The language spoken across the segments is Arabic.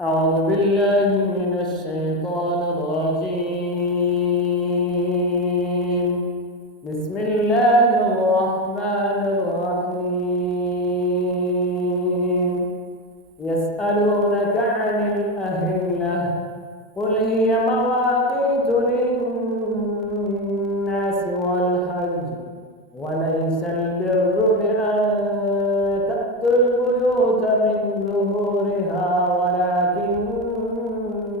أعوذ بالله من الشيطان الرجيم. بسم الله الرحمن الرحيم. يسألونك عن الأهلة قل هي مواقيت للناس والحج وليس البر بأن تأتوا البيوت من ظهورها ولكن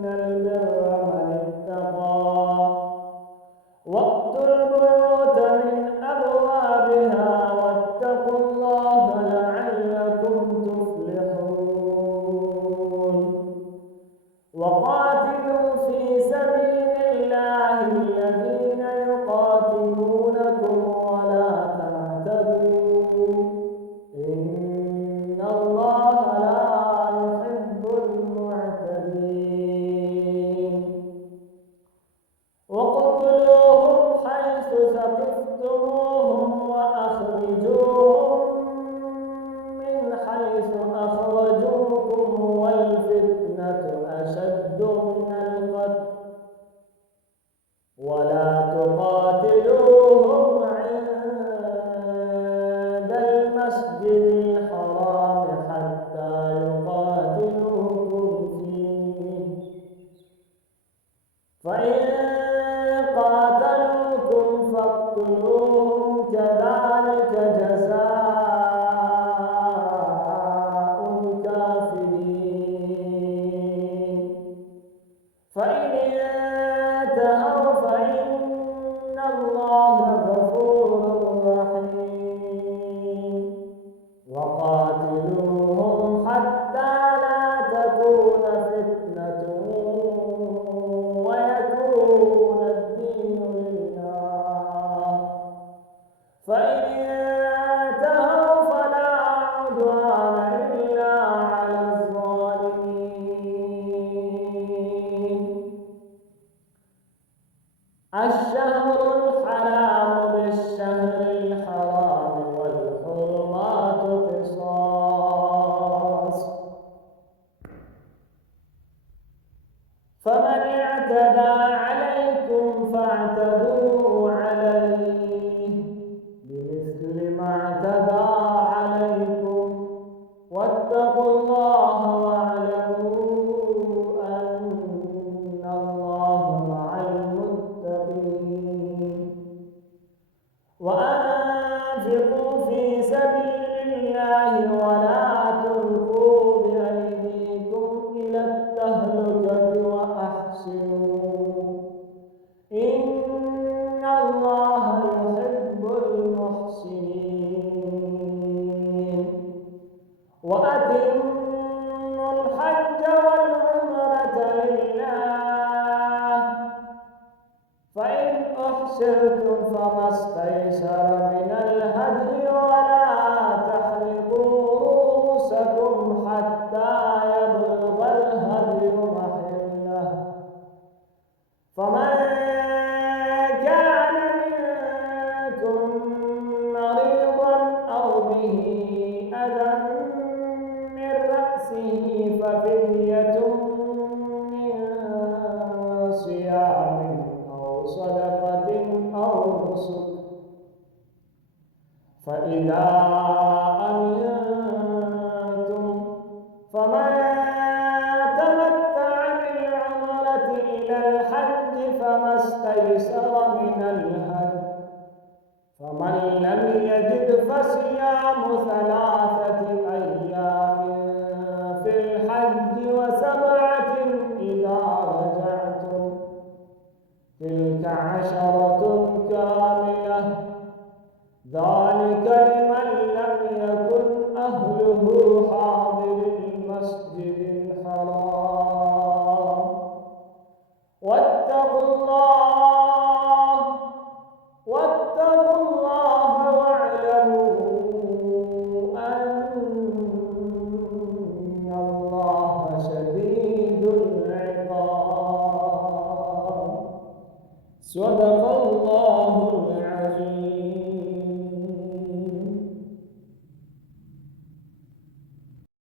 البر من اتقى وأتوا البيوت من أبوابها واتقوا الله لعلكم تفلحون. وقاتلوا في سبيل الله الذين يقاتلونكم ولا تعتدوا إن الله لا يحب المعتدين. واقتلوهم حيث ثقفتموهم وأخرجوهم من حيث أخرجوكم والفتنة أشد من القتل ولا تقاتلوهم عند المسجد الحرام حتى يقاتلوكم فيه فإن قاتلوكم فاقتلوهم كذلك جزاء الكافرين. فإن انتهوا فإن الله غفور رحيم. وقاتلوهم حتى لا تكون فتنة ويكون الدين لله فإن انتهوا فلا عدوان إلا على الظالمين. الشهر الحرام بالشهر الحرام والحرمات قصاص فمن اعتدى عليكم فاعتدوا عليه بمثل ما اعتدى عليكم واتقوا الله واعلموا أن الله مع المتقين. وأنفقوا في سبيل الله ولا تلقوا بأيديكم إلى التهلكة وأحسنوا إن الله يحب المحسنين. وأتموا الحج والعمرة لله فإن أحسنتم فما استيسر من الهدي ولا تحلقوا رؤوسكم حتى يبلغ الهدي محله فمن كان منكم مريضا أو به أذى من رأسه ففدية من صيام أو صدقة أو نسك فإذا